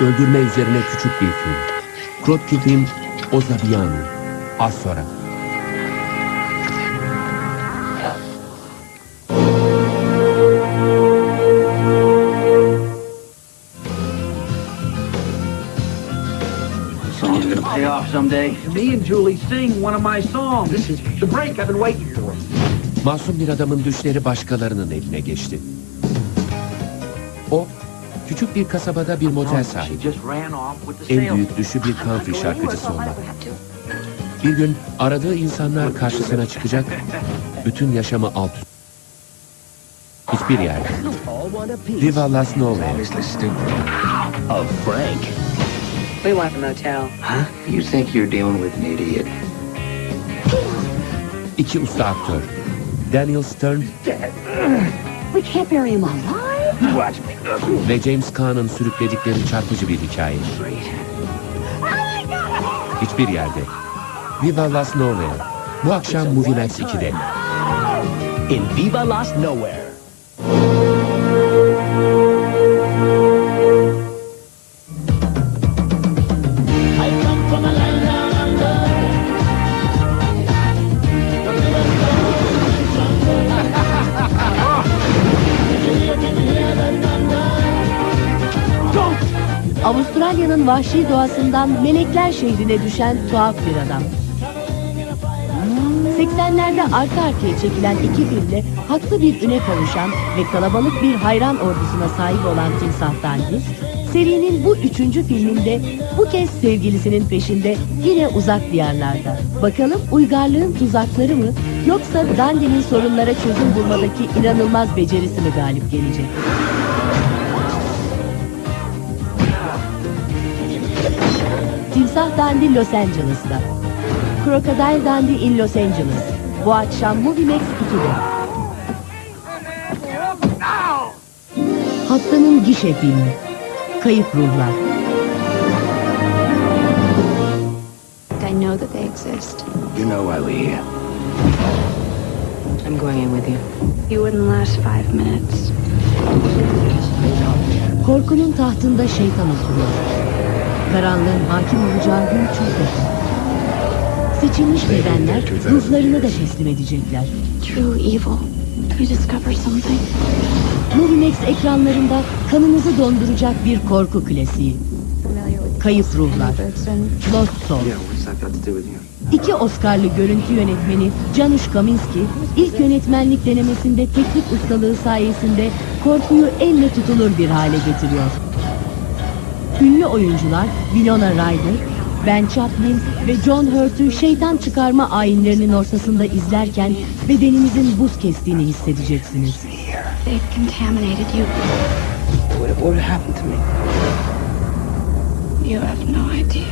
öldürme üzerine küçük bir film. Kropki film Ozabiyan. Az sonra. Pay off someday. Me and Julie sing one of my songs. This is the break I've been waiting for. Masum bir adamın düşleri başkalarının eline geçti. O, küçük bir kasabada bir motel sahibi. En büyük düşü bir country şarkıcısı olmak. Bir gün aradığı insanlar karşısına çıkacak, bütün yaşamı alt üst. Hiçbir yerde. Viva Las Nowhere. Of Frank. We want a motel. Huh? You think you're dealing with an idiot. İki usta aktör. Daniel Stern We can't bury him alive. Ve James Caan'ın sürükledikleri çarpıcı bir hikaye. Hiçbir yerde. Viva Las Nowhere. Bu akşam Movie Max 2'de. In Viva Las Nowhere. Avustralya'nın vahşi doğasından melekler şehrine düşen tuhaf bir adam. 80'lerde arka arkaya çekilen iki filmle haklı bir üne kavuşan ve kalabalık bir hayran ordusuna sahip olan Timsah Dandy, serinin bu üçüncü filminde bu kez sevgilisinin peşinde yine uzak diyarlarda. Bakalım uygarlığın tuzakları mı yoksa Dandy'nin sorunlara çözüm bulmadaki inanılmaz becerisi mi galip gelecek? Timsah Dandy Los Angeles'ta. Crocodile Dandy in Los Angeles. Bu akşam Movie Max 2'de. Haftanın gişe filmi. Kayıp Ruhlar. I know that they exist. You know why we're here. I'm going in with you. You wouldn't last five minutes. Korkunun tahtında şeytan oturuyor. Karanlığın hakim olacağı gün çok yakın. Seçilmiş bedenler ruhlarını da teslim edecekler. True evil. You discover something. Movie Max ekranlarında kanınızı donduracak bir korku klasiği. Kayıp Ruhlar. Lost you? İki Oscar'lı görüntü yönetmeni Janusz Kaminski ilk yönetmenlik denemesinde teknik ustalığı sayesinde korkuyu elle tutulur bir hale getiriyor. Ünlü oyuncular Winona Ryder, Ben Chaplin ve John Hurt'ü şeytan çıkarma ayinlerinin ortasında izlerken bedeninizin buz kestiğini hissedeceksiniz. You. What, what happened to me? You have no idea.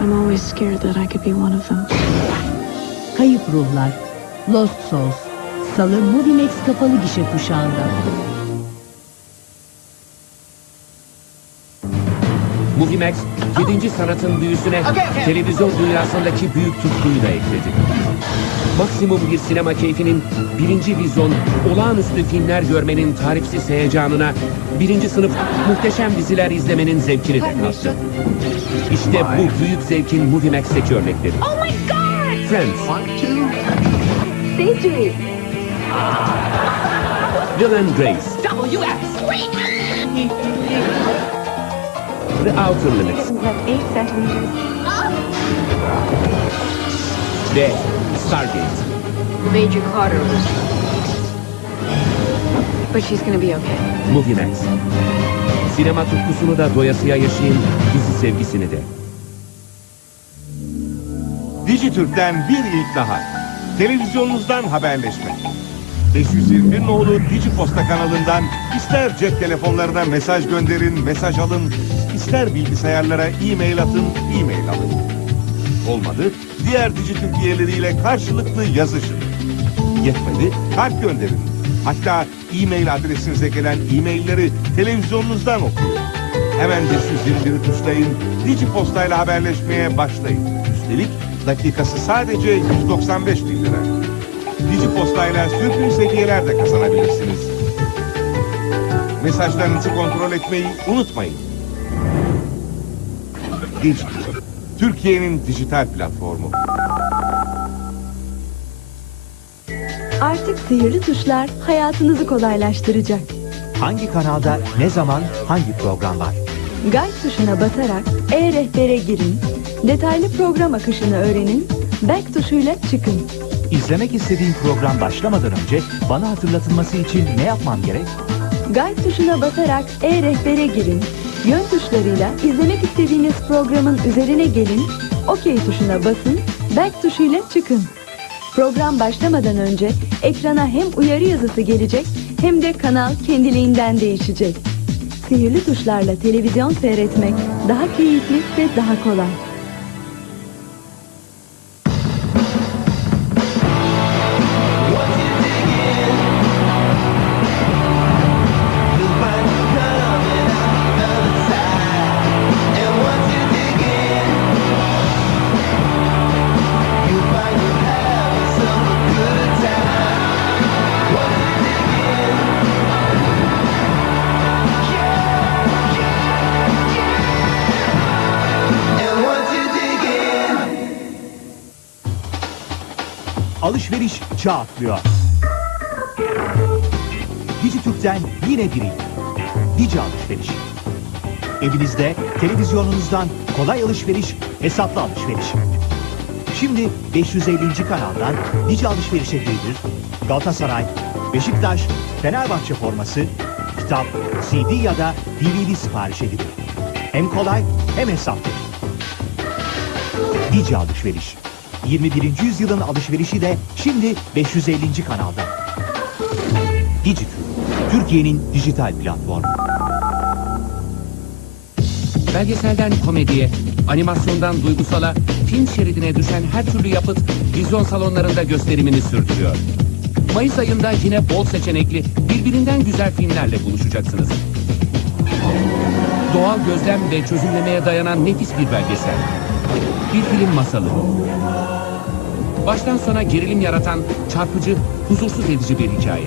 I'm always scared that I could be one of them. Kayıp Ruhlar, Lost Souls, Salı Movie Max kapalı gişe kuşağında. Movie Max, 7. sanatın büyüsüne televizyon dünyasındaki büyük tutkuyu da ekledi. Maksimum bir sinema keyfinin birinci vizyon olağanüstü filmler görmenin tarifsiz heyecanına birinci sınıf muhteşem diziler izlemenin zevkini de kattı. İşte bu büyük zevkin Movie Max'teki örnekleri. Oh my god! Friends, CJ! Will and Grace, The Outer Limits Have eight centimeters. ve Stargate. Major Carter was... But she's gonna be okay. Movie Max. Sinema tutkusunu da doyasıya yaşayın, dizi sevgisini de. Dijitürk'ten bir ilk daha. Televizyonunuzdan haberleşme. 521 nolu Digiposta kanalından ister cep telefonlarına mesaj gönderin, mesaj alın, ister bilgisayarlara e-mail atın, e-mail alın. Olmadı, diğer Dijitürk üyeleriyle karşılıklı yazışın. Yetmedi, kart gönderin. Hatta e-mail adresinize gelen e-mailleri televizyonunuzdan okuyun. Hemen 521'i tuşlayın, Digiposta ile haberleşmeye başlayın. Üstelik dakikası sadece 195 bin lira. Digiposta ile sürpriz hediyeler de kazanabilirsiniz. Mesajlarınızı kontrol etmeyi unutmayın. Dijital, Türkiye'nin dijital platformu. Artık sihirli tuşlar hayatınızı kolaylaştıracak. Hangi kanalda ne zaman hangi program var? Guide tuşuna basarak e-rehbere girin, detaylı program akışını öğrenin, back tuşuyla çıkın. İzlemek istediğim program başlamadan önce bana hatırlatılması için ne yapmam gerek? Guide tuşuna basarak e-rehbere girin, yön tuşlarıyla izlemek istediğiniz programın üzerine gelin, OK tuşuna basın, back tuşuyla çıkın. Program başlamadan önce ekrana hem uyarı yazısı gelecek hem de kanal kendiliğinden değişecek. Sihirli tuşlarla televizyon seyretmek daha keyifli ve daha kolay. Alışveriş çağ atlıyor. Dijitürk'ten yine biri. Dici alışveriş. Evinizde, televizyonunuzdan kolay alışveriş, hesaplı alışveriş. Şimdi 550. kanaldan Dici alışverişe girilir. Galatasaray, Beşiktaş, Fenerbahçe forması, kitap, CD ya da DVD sipariş edilir. Hem kolay hem hesaplı. Dici alışveriş. 21. yüzyılın alışverişi de şimdi 550. kanalda. Dijitürk, Türkiye'nin dijital platformu. Belgeselden komediye, animasyondan duygusala, film şeridine düşen her türlü yapıt vizyon salonlarında gösterimini sürdürüyor. Mayıs ayında yine bol seçenekli, birbirinden güzel filmlerle buluşacaksınız. Doğal gözlem ve çözümlemeye dayanan nefis bir belgesel. Bir film masalı. Baştan sona gerilim yaratan, çarpıcı, huzursuz edici bir hikaye.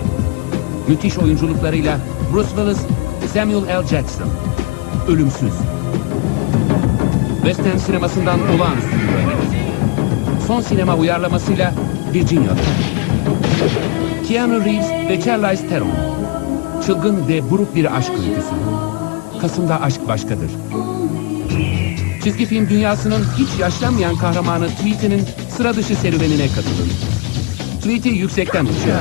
Müthiş oyunculuklarıyla Bruce Willis, Samuel L. Jackson. Ölümsüz. Western sinemasından olağanüstü bir örnek. Son sinema uyarlamasıyla Virginia'da. Keanu Reeves ve Charlize Theron. Çılgın ve buruk bir aşk öyküsü. Kasım'da aşk başkadır. Çizgi film dünyasının hiç yaşlanmayan kahramanı Tweety'nin sıra dışı serüvenine katılın. Tweety yüksekten uçuyor.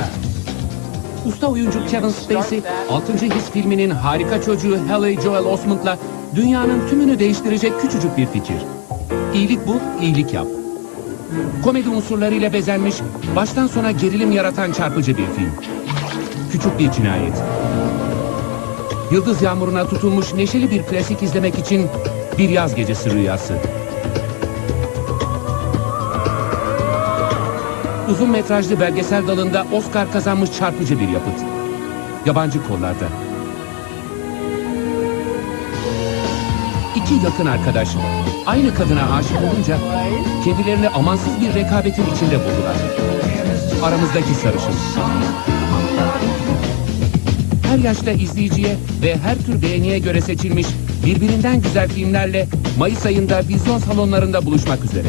Usta oyuncu Kevin Spacey, 6. His filminin harika çocuğu Haley Joel Osment'la dünyanın tümünü değiştirecek küçücük bir fikir. İyilik bul, iyilik yap. Komedi unsurlarıyla bezenmiş, baştan sona gerilim yaratan çarpıcı bir film. Küçük bir cinayet. Yıldız yağmuruna tutulmuş neşeli bir klasik izlemek için bir yaz gecesi rüyası. Uzun metrajlı belgesel dalında Oscar kazanmış çarpıcı bir yapıt. Yabancı kollarda. İki yakın arkadaş aynı kadına aşık olunca kendilerini amansız bir rekabetin içinde buldular. Aramızdaki sarışın. Her yaşta izleyiciye ve her tür beğeniye göre seçilmiş birbirinden güzel filmlerle Mayıs ayında vizyon salonlarında buluşmak üzere.